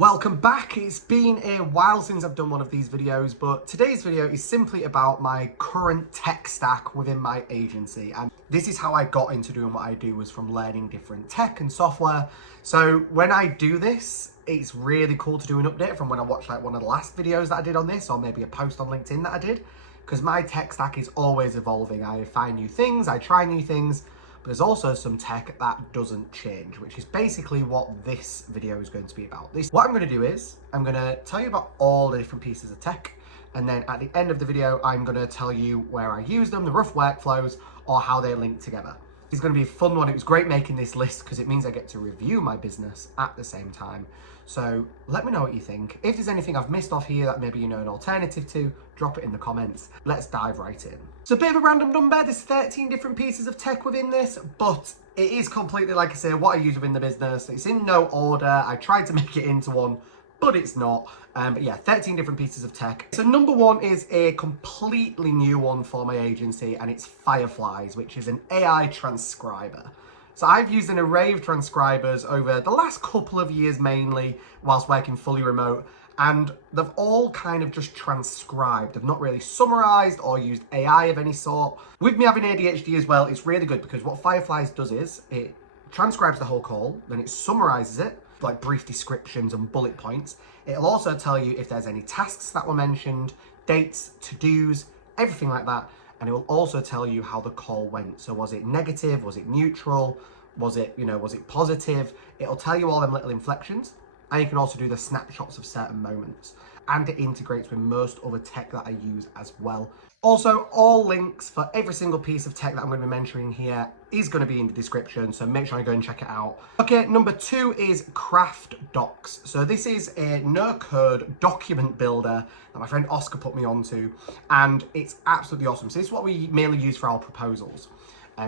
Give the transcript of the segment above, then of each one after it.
Welcome back. It's been a while since I've done one of these videos, but today's video is simply about my current tech stack within my agency. And this is how I got into doing what I do, was from learning different tech and software. So when I do this, it's really cool to do an update from when I watched like one of the last videos that I did on this, or maybe a post on LinkedIn that I did, because my tech stack is always evolving. I find new things, I try new things, but there's also some tech that doesn't change, which is basically what this video is going to be about. What I'm going to do is, I'm going to tell you about all the different pieces of tech, and then at the end of the video, I'm going to tell you where I use them, the rough workflows, or how they link together. It's going to be a fun one. It was great making this list because it means I get to review my business at the same time. So let me know what you think. If there's anything I've missed off here that maybe you know an alternative to, drop it in the comments. Let's dive right in. So a bit of a random number. There's 13 different pieces of tech within this, but it is completely, like I say, what I use within the business. It's in no order. I tried to make it into one, but it's not. But yeah, 13 different pieces of tech. So number one is a completely new one for my agency, and it's Fireflies, which is an AI transcriber. So I've used an array of transcribers over the last couple of years, mainly whilst working fully remote, and they've all kind of just transcribed. They've not really summarized or used AI of any sort. With me having ADHD as well, it's really good because what Fireflies does is it transcribes the whole call, then it summarizes it, like brief descriptions and bullet points. It'll also tell you if there's any tasks that were mentioned, dates, to-dos, everything like that. And it will also tell you how the call went. So was it negative? Was it neutral? Was it, was it positive? It'll tell you all them little inflections. And you can also do the snapshots of certain moments. And it integrates with most other tech that I use as well. Also, all links for every single piece of tech that I'm going to be mentioning here is going to be in the description, so make sure you go and check it out. Okay, number two is Craft Docs. So this is a no-code document builder that my friend Oscar put me onto, and it's absolutely awesome. So this is what we mainly use for our proposals.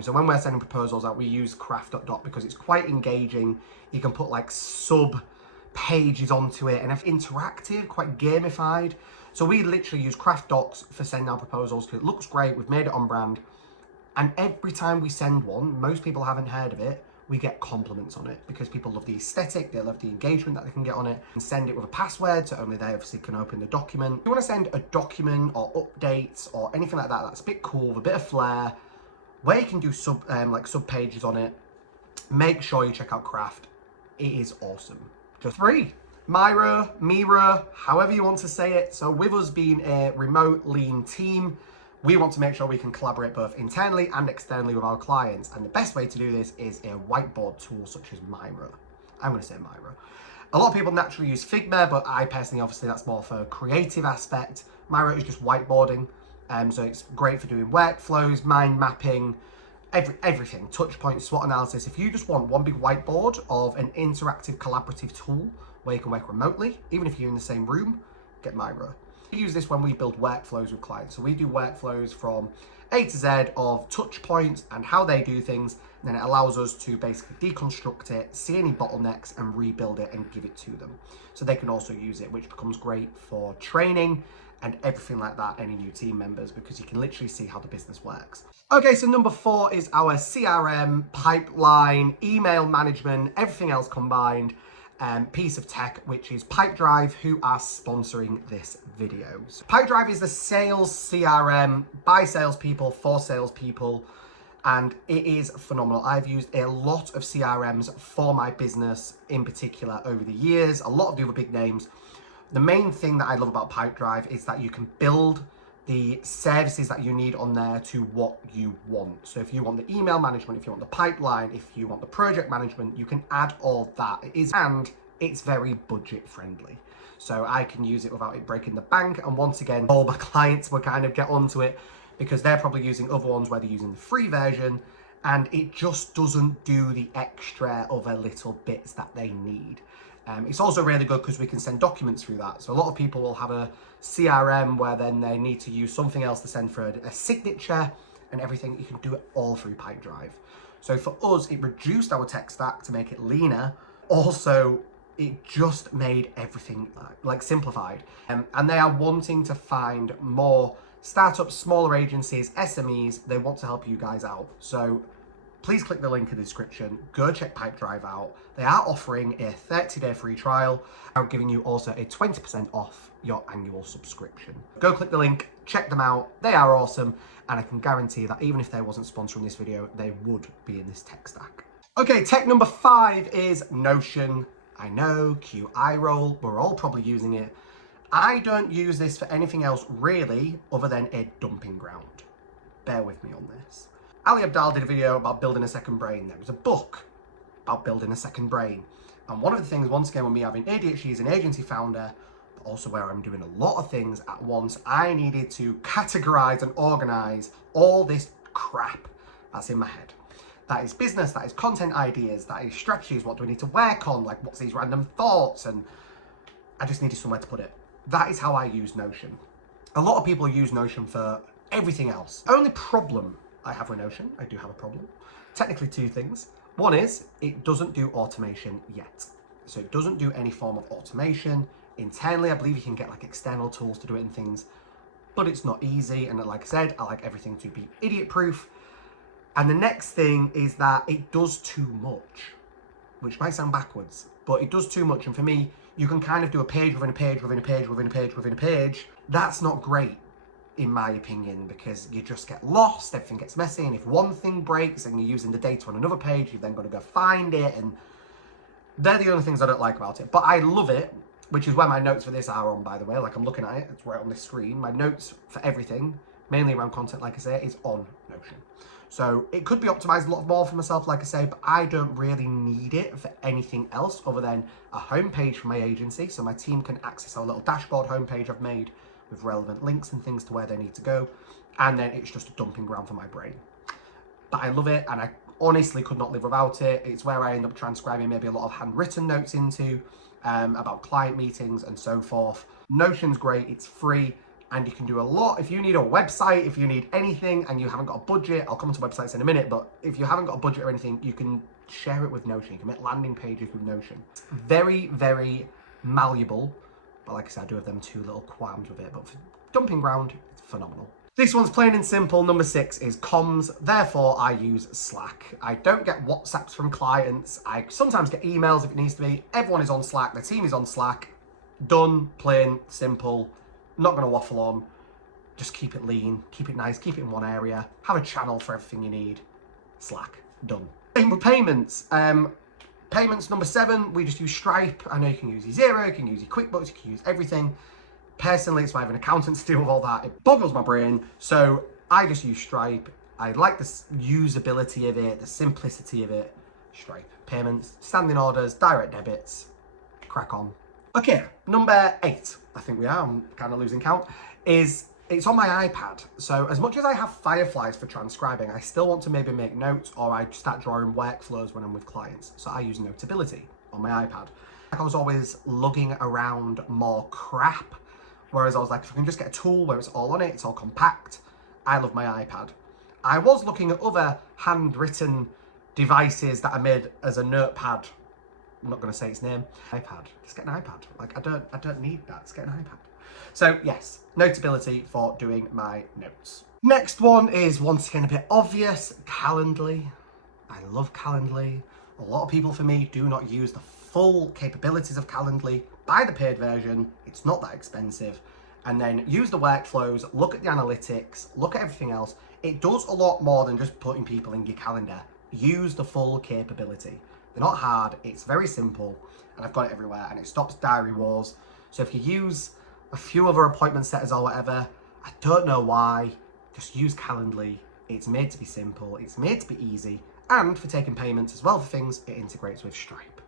So when we're sending proposals out, we use Craft.doc because it's quite engaging. You can put like sub-pages onto it, and it's interactive, quite gamified. So we literally use Craft Docs for sending our proposals because it looks great. We've made it on brand. And every time we send one, most people haven't heard of it, we get compliments on it because people love the aesthetic, they love the engagement that they can get on it, and send it with a password so only they obviously can open the document. If you want to send a document or updates or anything like that that's a bit cool, with a bit of flair, where you can do sub pages on it, make sure you check out Craft. It is awesome. Just three. Miro, however you want to say it. So with us being a remote lean team, we want to make sure we can collaborate both internally and externally with our clients. And the best way to do this is a whiteboard tool such as Miro. I'm going to say Miro. A lot of people naturally use Figma, but I personally, obviously, that's more for a creative aspect. Miro is just whiteboarding. So it's great for doing workflows, mind mapping, everything, touch points, SWOT analysis. If you just want one big whiteboard of an interactive collaborative tool where you can work remotely, even if you're in the same room, get Miro. We use this when we build workflows with clients. So we do workflows from A to Z of touch points and how they do things. And then it allows us to basically deconstruct it, see any bottlenecks, and rebuild it and give it to them. So they can also use it, which becomes great for training and everything like that, any new team members, because you can literally see how the business works. Okay, so number four is our CRM, pipeline, email management, everything else combined. Piece of tech, which is Pipedrive, who are sponsoring this video. So Pipedrive is the sales CRM by salespeople for salespeople, and it is phenomenal. I've used a lot of CRMs for my business in particular over the years, a lot of the other big names. The main thing that I love about Pipedrive is that you can build the services that you need on there to what you want. So if you want the email management, if you want the pipeline, if you want the project management, you can add all that. And it's very budget friendly. So I can use it without it breaking the bank. And once again, all my clients will kind of get onto it because they're probably using other ones where they're using the free version, and it just doesn't do the extra other little bits that they need. It's also really good because we can send documents through that. So a lot of people will have a CRM where then they need to use something else to send for a signature and everything. You can do it all through Pipedrive. So for us, it reduced our tech stack to make it leaner. Also, it just made everything like simplified. And they are wanting to find more startups, smaller agencies, SMEs. They want to help you guys out. So please click the link in the description. Go check Pipedrive out. They are offering a 30-day free trial. I'm giving you also a 20% off your annual subscription. Go click the link, check them out. They are awesome, and I can guarantee that even if they wasn't sponsoring this video, they would be in this tech stack. Okay, tech number 5 is Notion. I know, cue eye roll, we're all probably using it. I don't use this for anything else really other than a dumping ground. Bear with me on this. Ali Abdaal did a video about building a second brain. There was a book about building a second brain. And one of the things, once again, with me having ADHD as an agency founder, but also where I'm doing a lot of things at once, I needed to categorize and organize all this crap that's in my head. That is business, that is content ideas, that is strategies, what do I need to work on, like what's these random thoughts, and I just needed somewhere to put it. That is how I use Notion. A lot of people use Notion for everything else. Only problem I have with Notion, I do have a problem. Technically 2 things. One is, it doesn't do automation yet. So it doesn't do any form of automation. Internally, I believe you can get like external tools to do it and things, but it's not easy. And like I said, I like everything to be idiot-proof. And the next thing is that it does too much, which might sound backwards, but it does too much. And for me, you can kind of do a page within a page, within a page, within a page, within a page. That's not great, in my opinion, because you just get lost, everything gets messy, and if one thing breaks and you're using the data on another page, you've then got to go find it, and they're the only things I don't like about it. But I love it, which is where my notes for this are on, by the way. Like, I'm looking at it, it's right on this screen. My notes for everything, mainly around content, like I say, is on Notion. So it could be optimized a lot more for myself, like I say, but I don't really need it for anything else other than a homepage for my agency, so my team can access our little dashboard homepage I've made with relevant links and things to where they need to go. And then it's just a dumping ground for my brain. But I love it, and I honestly could not live without it. It's where I end up transcribing maybe a lot of handwritten notes into, about client meetings and so forth. Notion's great, it's free, and you can do a lot. If you need a website, if you need anything and you haven't got a budget, I'll come to websites in a minute, but if you haven't got a budget or anything, you can share it with Notion. You can make landing pages with Notion. Very, very malleable. But like I said, I do have them 2 little qualms with it, but for dumping ground, it's phenomenal. This one's plain and simple. Number 6 is comms. Therefore, I use Slack. I don't get WhatsApps from clients. I sometimes get emails if it needs to be. Everyone is on Slack. The team is on Slack. Done, plain, simple. Not going to waffle on. Just keep it lean, keep it nice, keep it in one area. Have a channel for everything you need. Slack. Done. Same with payments. Payments, number 7, we just use Stripe. I know you can use your Xero, you can use your QuickBooks, you can use everything. Personally, it's why I have an accountant to deal with all that. It boggles my brain. So I just use Stripe. I like the usability of it, the simplicity of it. Stripe. Payments, standing orders, direct debits. Crack on. Okay, number 8, I think we are, I'm kind of losing count, is it's on my iPad. So as much as I have Fireflies for transcribing, I still want to maybe make notes, or I start drawing workflows when I'm with clients. So I use Notability on my iPad. I was always lugging around more crap, whereas I was like, if I can just get a tool where it's all on it, it's all compact, I love my iPad. I was looking at other handwritten devices that I made as a notepad. I'm not going to say its name. iPad. Just get an iPad. Like, I don't need that. Just get an iPad. So yes, Notability for doing my notes. Next one is, once again, a bit obvious, Calendly. I love Calendly. A lot of people, for me, do not use the full capabilities of Calendly. Buy the paid version. It's not that expensive. And then use the workflows, look at the analytics, look at everything else. It does a lot more than just putting people in your calendar. Use the full capability. They're not hard, it's very simple, and I've got it everywhere, and it stops diary wars. So if you use a few other appointment setters or whatever, I don't know why, just use Calendly. It's made to be simple, it's made to be easy, and for taking payments as well for things, it integrates with Stripe,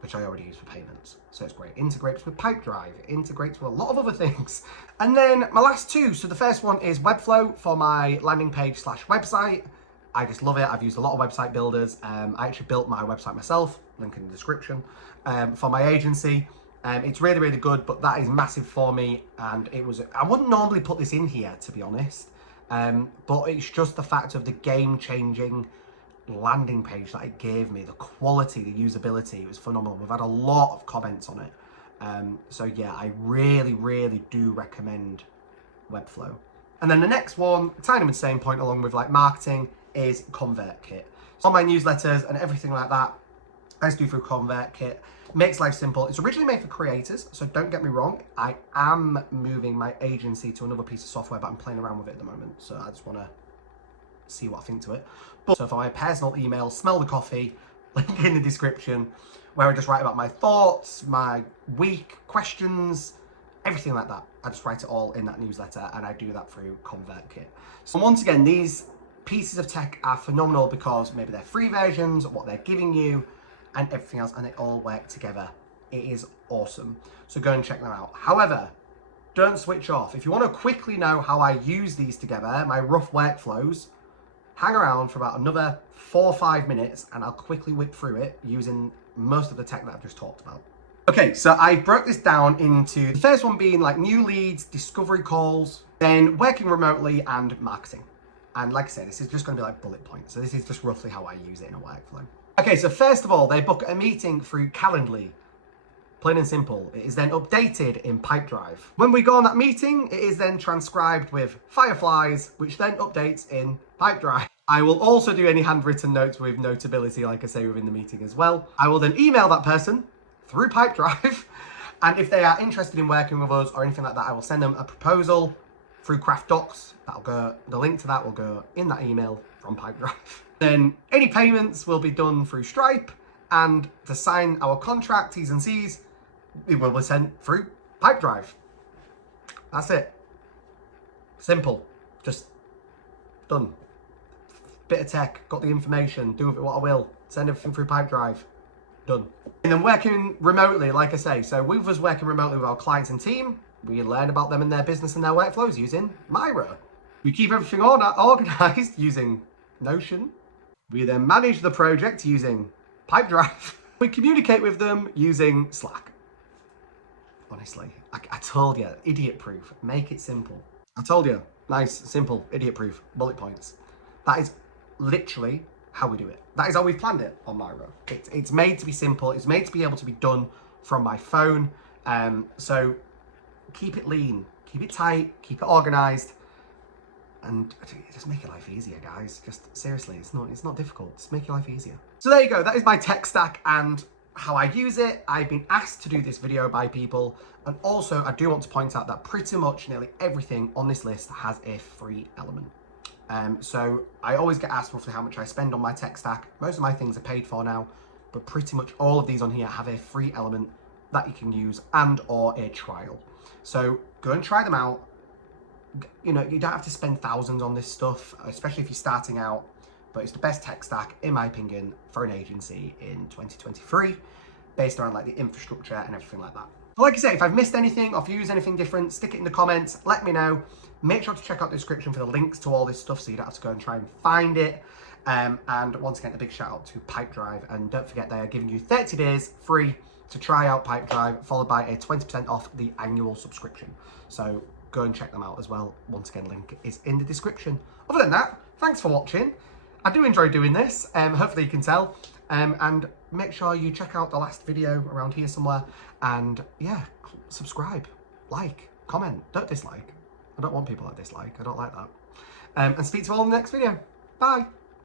which I already use for payments. So it's great. It integrates with Pipedrive, it integrates with a lot of other things. And then my last 2, so the first one is Webflow for my landing page / website. I just love it. I've used a lot of website builders. I actually built my website myself, link in the description, for my agency. It's really, really good, but that is massive for me. And it was, I wouldn't normally put this in here, to be honest, but it's just the fact of the game-changing landing page that it gave me, the quality, the usability, it was phenomenal. We've had a lot of comments on it. So yeah, I really, really do recommend Webflow. And then the next one, kind of the same point along with like marketing, is ConvertKit. all my newsletters and everything like that, I just do through ConvertKit. Makes life simple. It's originally made for creators, so don't get me wrong. I am moving my agency to another piece of software, but I'm playing around with it at the moment, so I just want to see what I think to it. But so for my personal email, smell the coffee, link in the description, where I just write about my thoughts, my week, questions, everything like that. I just write it all in that newsletter, and I do that through ConvertKit. So once again, these pieces of tech are phenomenal because maybe they're free versions, what they're giving you, and everything else, and they all work together. It is awesome. So go and check them out. However, don't switch off. If you want to quickly know how I use these together, my rough workflows, hang around for about another 4 or 5 minutes and I'll quickly whip through it using most of the tech that I've just talked about. Okay, so I broke this down into the first one being like new leads, discovery calls, then working remotely and marketing. And like I said, this is just going to be like bullet points. So this is just roughly how I use it in a workflow. Okay, so first of all, they book a meeting through Calendly. Plain and simple. It is then updated in Pipedrive. When we go on that meeting, it is then transcribed with Fireflies, which then updates in Pipedrive. I will also do any handwritten notes with Notability, like I say, within the meeting as well. I will then email that person through Pipedrive. And if they are interested in working with us or anything like that, I will send them a proposal through Craft Docs. That'll go, the link to that will go in that email from Pipedrive. Then any payments will be done through Stripe, and to sign our contract, T's and C's, it will be sent through Pipedrive. That's it. Simple. Just done. Bit of tech, got the information, do with it what I will, send everything through Pipedrive. Done. And then working remotely, like I say, so with us working remotely with our clients and team, we learn about them and their business and their workflows using Miro. We keep everything organized using Notion. We then manage the project using Pipedrive. We communicate with them using Slack. Honestly, I told you, idiot proof. Make it simple. I told you, nice, simple, idiot proof, bullet points. That is literally how we do it. That is how we've planned it on Miro. It's made to be simple. It's made to be able to be done from my phone. So keep it lean, keep it tight, keep it organized. And just make your life easier, guys. Just seriously, it's not difficult. Just make your life easier. So there you go. That is my tech stack and how I use it. I've been asked to do this video by people. And also, I do want to point out that pretty much nearly everything on this list has a free element. So I always get asked roughly how much I spend on my tech stack. Most of my things are paid for now, but pretty much all of these on here have a free element that you can use and or a trial. So go and try them out. You know, you don't have to spend thousands on this stuff, especially if you're starting out, but it's the best tech stack, in my opinion, for an agency in 2023, based around like the infrastructure and everything like that. But like I say, if I've missed anything or if you use anything different, stick it in the comments, let me know. Make sure to check out the description for the links to all this stuff so you don't have to go and try and find it. And once again, a big shout out to Pipedrive. And don't forget, they are giving you 30 days free to try out Pipedrive, followed by a 20% off the annual subscription. So go and check them out as well. Once again, link is in the description. Other than that, thanks for watching. I do enjoy doing this. Hopefully you can tell. And make sure you check out the last video around here somewhere. And yeah, subscribe, like, comment, don't dislike. I don't want people that dislike. I don't like that. And speak to you all in the next video. Bye.